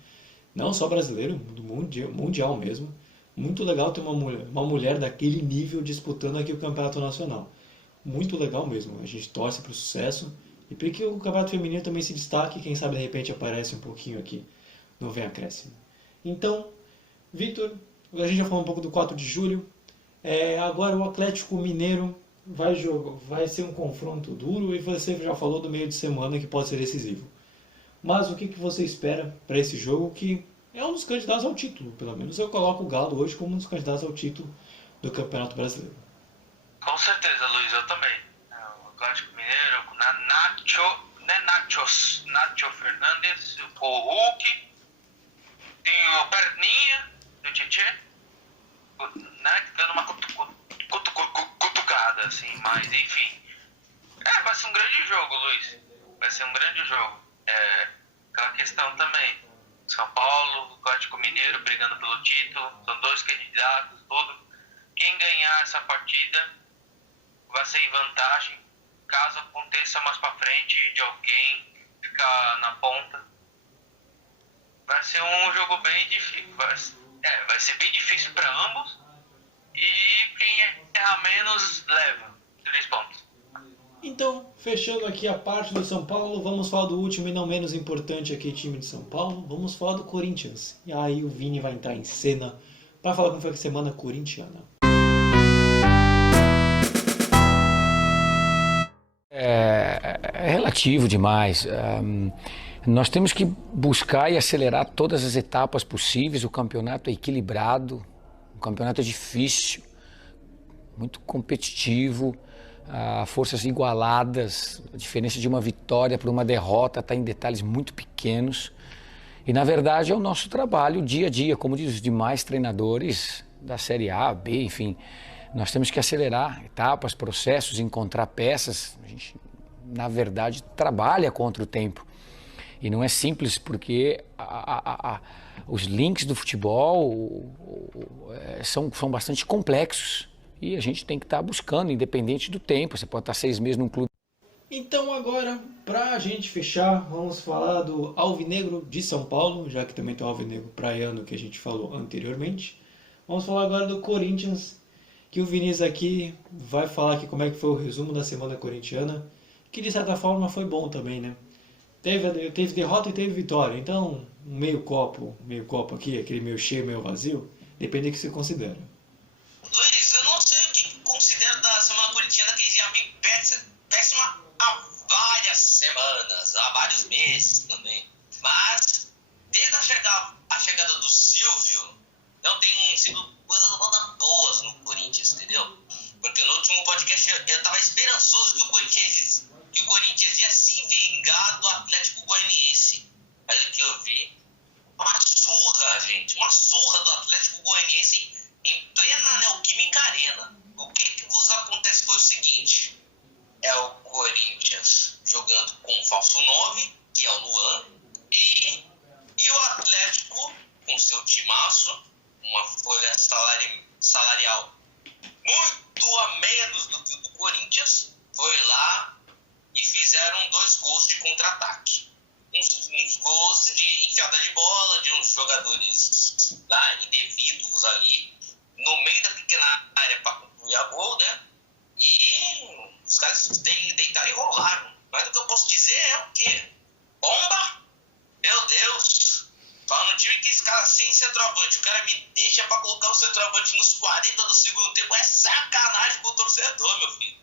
Não só brasileiro, do mundial mesmo. Muito legal ter uma mulher daquele nível disputando aqui o Campeonato Nacional. Muito legal mesmo. A gente torce para o sucesso e para que o Campeonato Feminino também se destaque. Quem sabe de repente aparece um pouquinho aqui no Vem Acréscimo. Então, Vitor, a gente já falou um pouco do 4 de julho. Agora o Atlético Mineiro vai ser um confronto duro e você já falou do meio de semana que pode ser decisivo. Mas o que você espera para esse jogo, que é um dos candidatos ao título? Pelo menos eu coloco o Galo hoje como um dos candidatos ao título do Campeonato Brasileiro. Com certeza, Luiz, eu também. O Atlético Mineiro, Nacho Fernandes, o Hulk, tem o Perninha, do Tietê, né, dando uma cutucada, assim, mas enfim. Vai ser um grande jogo, Luiz. Vai ser um grande jogo. Aquela questão também. São Paulo, Atlético Mineiro brigando pelo título. São dois candidatos, tudo. Quem ganhar essa partida vai ser em vantagem. Caso aconteça mais pra frente de alguém ficar na ponta, vai ser um jogo bem difícil. Vai ser bem difícil para ambos. E quem errar menos leva 3 pontos. Então, fechando aqui a parte do São Paulo, vamos falar do último e não menos importante aqui, time de São Paulo. Vamos falar do Corinthians. E aí o Vini vai entrar em cena para falar como foi a semana corintiana. É relativo demais. Nós temos que buscar e acelerar todas as etapas possíveis. O campeonato é equilibrado, o campeonato é difícil, muito competitivo. Forças igualadas, a diferença de uma vitória para uma derrota está em detalhes muito pequenos. E na verdade é o nosso trabalho dia a dia, como diz os demais treinadores da Série A, B, enfim. Nós temos que acelerar etapas, processos, encontrar peças. A gente, na verdade, trabalha contra o tempo. E não é simples porque os links do futebol são bastante complexos. E a gente tem que estar buscando, independente do tempo. Você pode estar 6 meses num clube. Então agora, para a gente fechar, vamos falar do Alvinegro de São Paulo, já que também tem o Alvinegro praiano que a gente falou anteriormente. Vamos falar agora do Corinthians, que o Vinícius aqui vai falar aqui como é que foi o resumo da semana corintiana, que de certa forma foi bom também, né? Teve derrota e teve vitória, então um meio copo aqui, aquele meio cheio, meio vazio, depende do que você considera. Luiz, eu não sei o que considero da semana corintiana, que já vem péssima há várias semanas, há vários meses também. Mas, desde a chegada do Silvio, não tem sido coisas nada boas no Corinthians, entendeu? Porque no último podcast eu estava esperançoso que o Corinthians ia se vingar do Atlético Goianiense. Olha o que eu vi. Uma surra, gente. Uma surra do Atlético Goianiense em plena Neoquímica Arena. O que vos acontece foi o seguinte. É o Corinthians jogando com o falso 9, que é o Luan. E o Atlético, com seu timaço, uma folha salarial muito a menos do que o do Corinthians, foi lá e fizeram 2 gols de contra-ataque. Uns gols de enfiada de bola, de uns jogadores lá, indevidos ali, no meio da pequena área para concluir a gol, né? E os caras deitaram e rolaram. Mas o que eu posso dizer é o quê? Bomba? Meu Deus! Fala no time que esse cara sem centroavante, o cara me deixa para colocar o centroavante nos 40 do segundo tempo, é sacanagem com o torcedor, meu filho.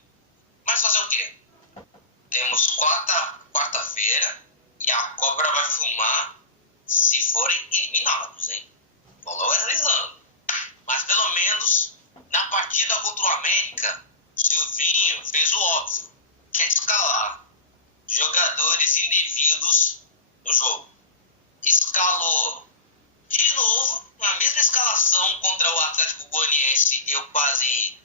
Mas fazer o quê? Temos quarta-feira e a cobra vai fumar se forem eliminados, hein? Vou logo analisando. Mas pelo menos escalação contra o Atlético Goianiense eu quase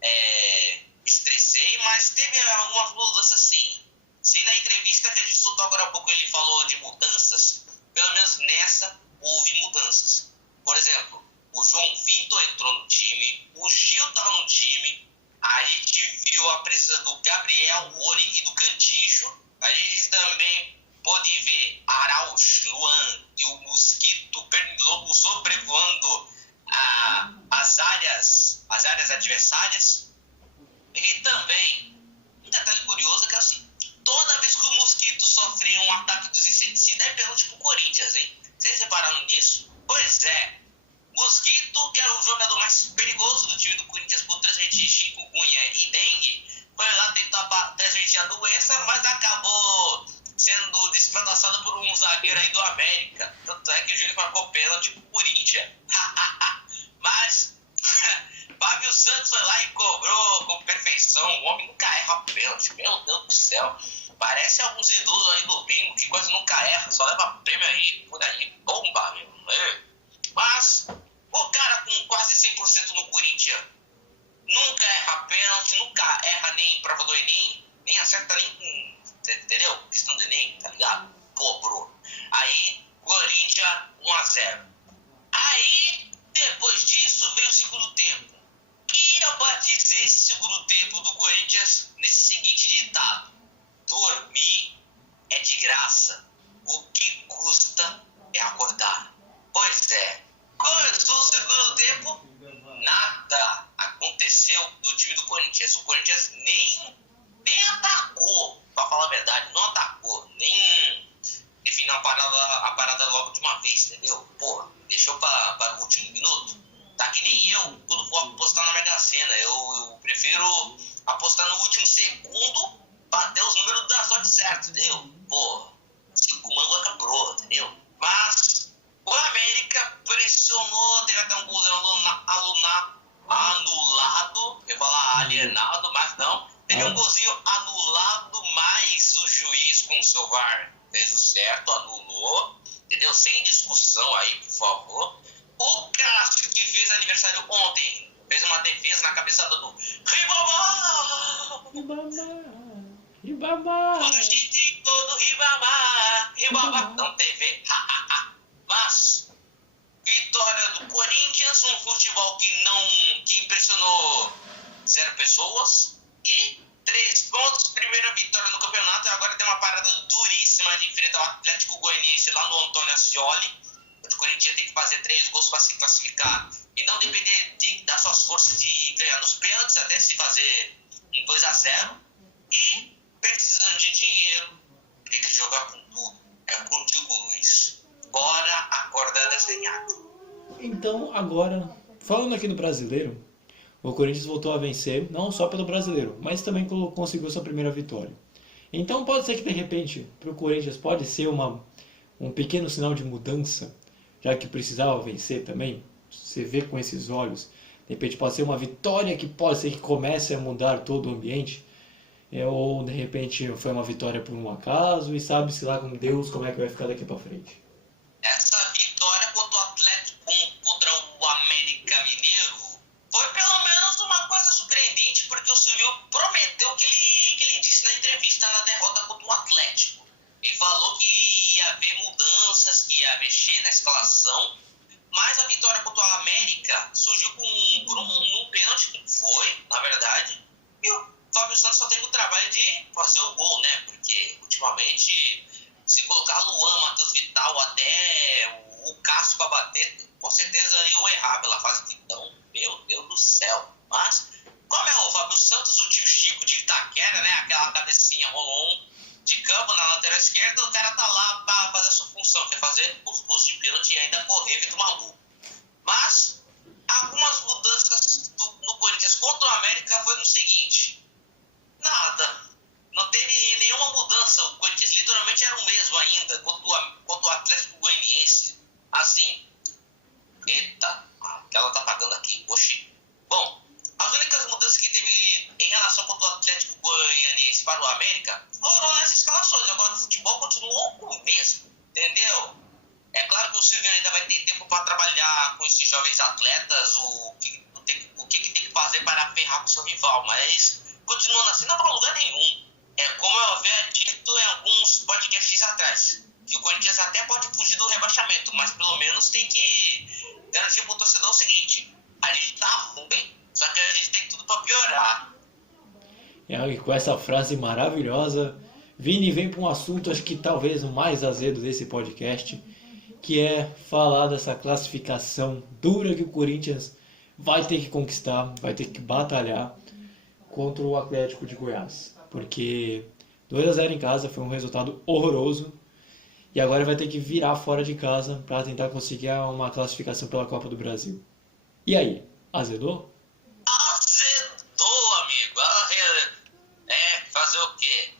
me estressei, mas teve algumas mudanças sim. Se na entrevista que a gente soltou agora há pouco ele falou de mudanças, pelo menos nessa houve mudanças. Por exemplo, o João Vitor entrou no time, o Gil estava no time, a gente viu a presença do Gabriel, Rony e do Cantijo. A gente também pôde ver Araújo, Luan e o Mosquito Pernilongo sobrevoando as áreas adversárias. E também, um detalhe curioso que é assim, toda vez que o Mosquito sofria um ataque dos inseticidas é pênalti pro Corinthians, hein? Vocês repararam nisso? Pois é. Mosquito, que era o jogador mais perigoso do time do Corinthians por transmitir chikungunya e dengue, foi lá tentar transmitir a doença, mas acabou sendo despedaçado por um zagueiro aí do América. Tanto é que o Júlio marcou pênalti pro Corinthians. Mas Fábio Santos foi lá e cobrou com perfeição. O homem nunca erra pênalti, meu Deus do céu. Parece alguns idosos aí do bingo que quase nunca erra, só leva prêmio aí, por aí. Bomba, meu. Mas o cara com quase 100% no Corinthians nunca erra pênalti, nunca erra nem em prova do Enem, nem acerta nem com, entendeu? Questão do Enem, tá ligado? Pô, bro. Aí, Corinthians 1-0. Aí, depois disso, veio o segundo tempo. E eu batizei esse segundo tempo do Corinthians nesse seguinte ditado: dormir é de graça, o que custa é acordar. Pois é, começou o segundo tempo, nada aconteceu do time do Corinthians. O Corinthians nem atacou, pra falar a verdade, não atacou, nem definiu a parada logo de uma vez, entendeu? Porra, deixou para o último minuto. Tá que nem eu, quando for apostar na Mega Sena, eu prefiro apostar no último segundo pra ter os números da sorte certo, entendeu? Porra, 5 mangos quebrou, entendeu? Mas o América pressionou, teve até um golzão anulado, eu ia falar alienado, mas não. Teve um golzinho anulado, mas o juiz com o seu VAR fez o certo, anulou, entendeu? Sem discussão aí, por favor. O Cássio, que fez aniversário ontem, fez uma defesa na cabeçada do Ribamar. Hoje tem todo Ribamar. Não teve. Mas vitória do Corinthians, um futebol que impressionou 0 pessoas e 3 pontos, primeira vitória no campeonato. E agora tem uma parada duríssima de enfrentar o Atlético Goianiense lá no Antônio Ascioli. O Corinthians tem que fazer 3 gols para se classificar e não depender das suas forças de ganhar nos pênaltis, até se fazer um 2-0. E precisando de dinheiro, tem que jogar com tudo. É contigo, Luiz. Bora acordar dessa enhada. Então, agora, falando aqui do brasileiro, o Corinthians voltou a vencer, não só pelo brasileiro, mas também conseguiu sua primeira vitória. Então pode ser que de repente, para o Corinthians, pode ser um pequeno sinal de mudança, já que precisava vencer também. Você vê com esses olhos, de repente pode ser uma vitória que pode ser que comece a mudar todo o ambiente, ou de repente foi uma vitória por um acaso, e sabe-se lá com Deus como é que vai ficar daqui para frente. Essa vitória contra o Atlético, contra o América Mineiro, foi pelo menos uma coisa surpreendente, porque o Silvio prometeu o que ele disse na entrevista na derrota contra o Atlético. Ele falou que ia haver mudanças, que ia mexer na escalação, mas a vitória contra o América surgiu por um pênalti que foi, na verdade, e o Fábio Santos só teve o trabalho de fazer o gol, né? Porque ultimamente, se colocar Luan, Matheus Vital, até o Cássio para bater, com certeza eu errar pela fase que então, meu Deus do céu. Mas, como é o Fábio Santos, o tio Chico de Itaquera, né? Aquela cabecinha rolou de campo na lateral esquerda, o cara tá lá para fazer a sua função, que é fazer os gols de pênalti e ainda correr feito maluco. Mas algumas mudanças no Corinthians contra o América foi no seguinte: nada, não teve nenhuma mudança, o Corinthians literalmente era o mesmo ainda contra o Atlético Goianiense. Assim, eita, ela tá pagando aqui, oxi. Bom, as únicas mudanças que teve em relação contra o Atlético Goianiense para o América foram nessas escalações. Agora o futebol continuou o mesmo, entendeu? É claro que o Silvinho ainda vai ter tempo para trabalhar com esses jovens atletas, o que tem que fazer para ferrar com o seu rival, mas continuando assim não vai a lugar nenhum. É como eu havia dito em alguns podcasts atrás, que o Corinthians até pode fugir do rebaixamento, mas pelo menos tem que garantir para o torcedor o seguinte: a gente tá ruim, só que a gente tem tudo para piorar. E com essa frase maravilhosa, Vini vem para um assunto, acho que talvez o mais azedo desse podcast, que é falar dessa classificação dura que o Corinthians vai ter que conquistar, vai ter que batalhar contra o Atlético de Goiás. Porque 2-0 em casa foi um resultado horroroso e agora vai ter que virar fora de casa para tentar conseguir uma classificação pela Copa do Brasil. E aí, azedou? Azedou, amigo. Fazer o quê?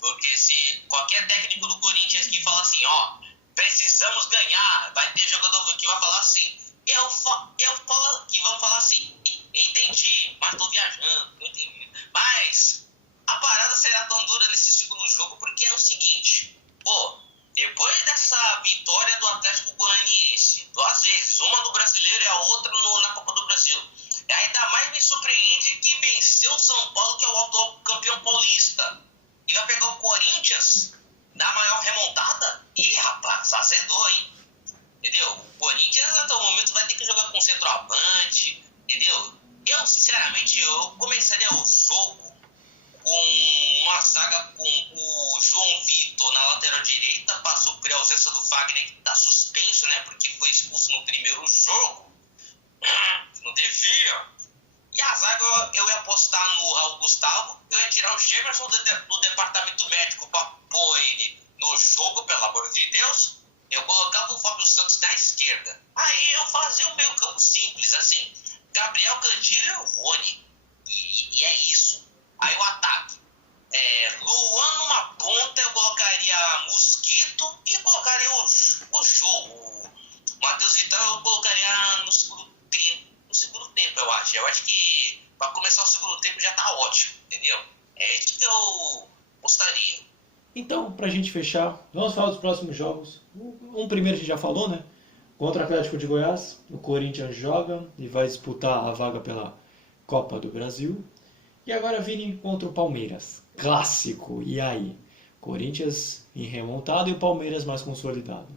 Porque se qualquer técnico do Corinthians que fala assim, ó, precisamos ganhar, vai ter jogador que vai falar assim, eu falo que vão falar assim, entendi, mas tô viajando, não entendi. Mas a parada será tão dura nesse segundo jogo porque é o seguinte, depois dessa vitória do Atlético Goianiense, 2 vezes, uma no Brasileiro e a outra na Copa do Brasil, ainda mais me surpreende que venceu o São Paulo, que é o atual campeão paulista, e vai pegar o Corinthians na maior remontada? Ih, rapaz, azedou, hein? Entendeu? O Corinthians, até o momento, vai ter que jogar com centroavante, entendeu? Eu, sinceramente, eu começaria o jogo com uma zaga com o João Vitor na lateral direita, para suprir a ausência do Fagner, que tá suspenso, né? Porque foi expulso no primeiro jogo. Não devia. E a zaga eu ia apostar no Raul Gustavo, eu ia tirar o Gemerson do departamento médico para pôr ele no jogo, pelo amor de Deus. Eu colocava o Fábio Santos na esquerda. Aí eu fazia um meio campo simples, assim, Gabriel Cantillo e o Rony. E é isso. Aí o ataque. Luan numa ponta, eu colocaria Mosquito e colocaria o jogo. O Matheus Vital eu colocaria no segundo tempo, eu acho. Eu acho que para começar o segundo tempo já tá ótimo, entendeu? É isso que eu gostaria. Então, pra gente fechar, vamos falar dos próximos jogos. Um primeiro a gente já falou, né? Contra o Atlético de Goiás, o Corinthians joga e vai disputar a vaga pela Copa do Brasil. E agora Vini contra o Palmeiras. Clássico. E aí? Corinthians em remontado e o Palmeiras mais consolidado.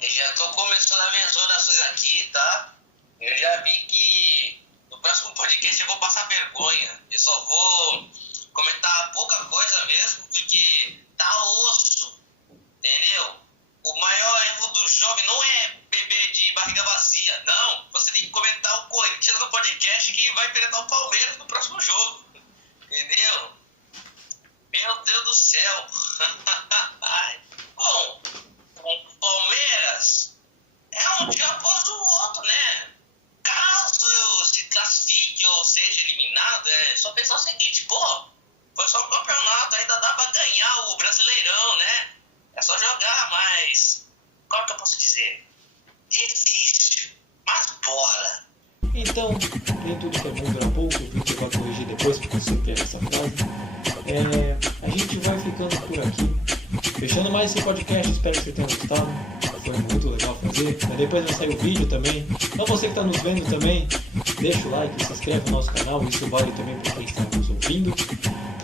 Eu já tô começando as minhas orações aqui, tá? Eu já vi que no próximo podcast eu vou passar vergonha. Eu só vou comentar pouca coisa mesmo, porque tá osso, entendeu? O maior erro do jovem não é beber de barriga vazia, não. Você tem que comentar o Corinthians no podcast que vai enfrentar o Palmeiras no próximo jogo, entendeu? Meu Deus do céu. Bom, o Palmeiras é um dia após o outro, né? Caso se classifique ou seja eliminado, é só pensar o seguinte, foi só um campeonato, ainda dá pra ganhar o Brasileirão, né? É só jogar, mas como que eu posso dizer? Difícil, mas bola. Então, nem tudo que é bom dura pouco, o Victor vai corrigir depois porque você quer essa frase. A gente vai ficando por aqui. Fechando mais esse podcast, espero que você tenha gostado. Foi muito legal fazer. Depois vai sair o vídeo também. Então você que está nos vendo também, deixa o like, se inscreve no nosso canal. Isso vale também para quem está nos ouvindo.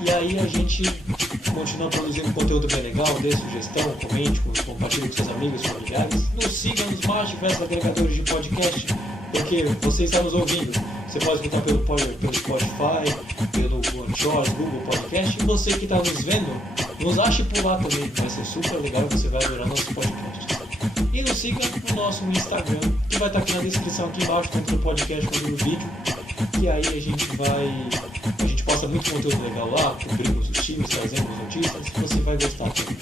E aí a gente continua produzindo conteúdo bem legal. Dê sugestão, comente, compartilhe com seus amigos, familiares. Nos siga nos mais diversos agregadores de podcast, porque você está nos ouvindo. Você pode escutar pelo Spotify, pelo OneShot, Google Podcast. E você que está nos vendo, nos ache por lá também. Vai ser super legal, você vai adorar nosso podcast. E nos siga no nosso Instagram, que vai estar aqui na descrição, aqui embaixo, tanto do podcast quanto do vídeo. E aí a gente posta muito conteúdo legal lá, cobrimos os times, trazemos notícias, você vai gostar também.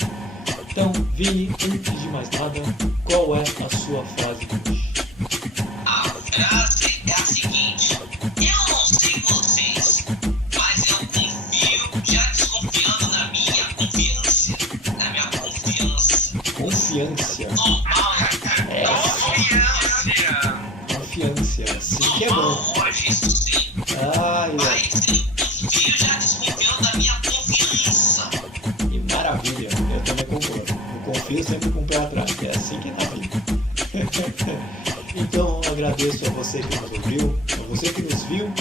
Então, Vini, antes de mais nada, qual é a sua frase de hoje? A frase é a seguinte: eu não sei vocês, mas eu confio, já desconfiando na minha confiança. Na minha confiança. Confiança. Normal. Confiança. Sim que é bom. Hoje, isso sim. Mas eu confio, já desconfiando da minha confiança. E maravilha, eu também concordo. Eu confio sempre com o pé atrás. É assim que é na vida. agradeço a você que nos ouviu, a você que nos viu,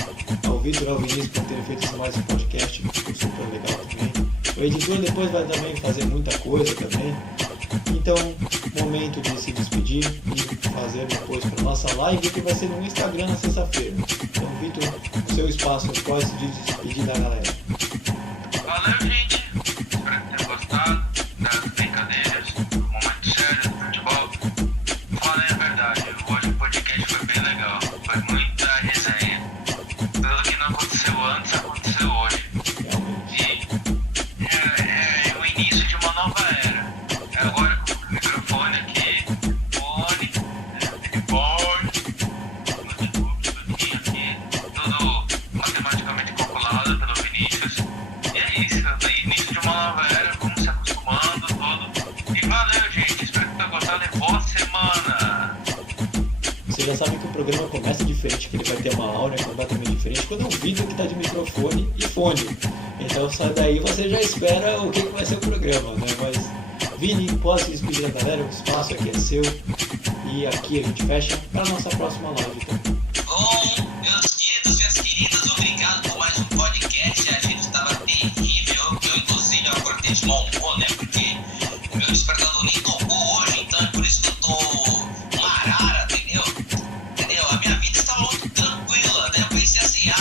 ao Vitor e ao Vinícius por terem feito mais um podcast, ficou super legal também. O editor depois vai também fazer muita coisa também. Então, momento de se despedir e fazer depois para nossa live que vai ser no Instagram na sexta-feira. Então, Vitor, o seu espaço pode se despedir da galera. Valeu, gente. Espero que tenham gostado das brincadeiras, do momento sério do futebol. Falem a verdade, hoje o podcast foi bem legal. Foi muita resenha. Tudo que não aconteceu antes aconteceu hoje. Realmente. E é o início de uma nova era. Agora com o microfone aqui, fone, notebook, tudinho aqui, tudo matematicamente calculado pelo Vinícius. E é isso, é o início de uma nova era, vamos se acostumando, tudo. E valeu, gente, espero que tenham gostado e boa semana! Você já sabe que o programa começa diferente, que ele vai ter uma aura completamente diferente quando é um Vitor que está de microfone e fone. Então sai daí você já espera o que vai ser o programa, né? Mas Vini, posso despedir da galera, o espaço aqui é seu. E aqui a gente fecha para a nossa próxima live também. Bom, meus queridos, minhas queridas, obrigado por mais um podcast. A gente estava terrível. Eu, inclusive, acordei de mau humor, né? Porque o meu despertador nem tocou hoje, então é por isso que eu tô uma arara, entendeu? Entendeu? A minha vida estava muito tranquila, né? Eu pensei assim,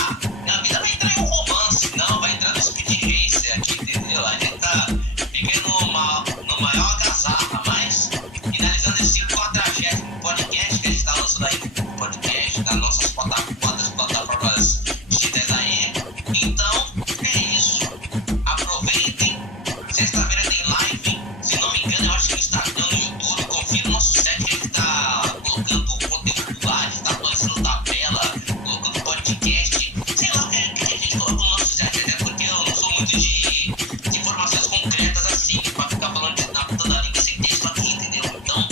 minha vida vai entrar em um romance. Não, vai entrar no speed race aqui, entendeu? A gente tá ficando no maior algazarra, mas finalizando esse 40º podcast que a gente tá lançando aí no podcast das nossas plataformas digitais aí. Então, é isso. Aproveitem. Sexta-feira tem live. Se não me engano, eu acho que no Instagram, no YouTube, confira o nosso set que a gente tá colocando conteúdo lá, a gente tá lançando tabela, colocando podcast. Sei lá o que a gente coloca no nosso set, até porque eu não sou muito de informações concretas assim, pra ficar falando na ponta da língua sem texto aqui, entendeu? Então,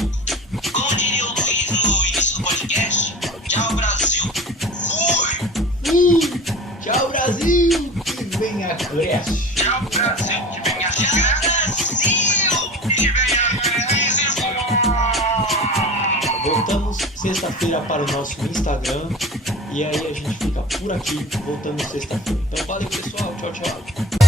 como diria o Luiz no início do podcast, tchau Brasil, fui! Tchau, Brasil! Que venha a creche! Tchau, Brasil, que venha a Tchau Brasil! que venha a Voltamos sexta-feira para o nosso Instagram. E aí a gente fica por aqui, voltando sexta-feira. Então valeu pessoal, tchau, tchau!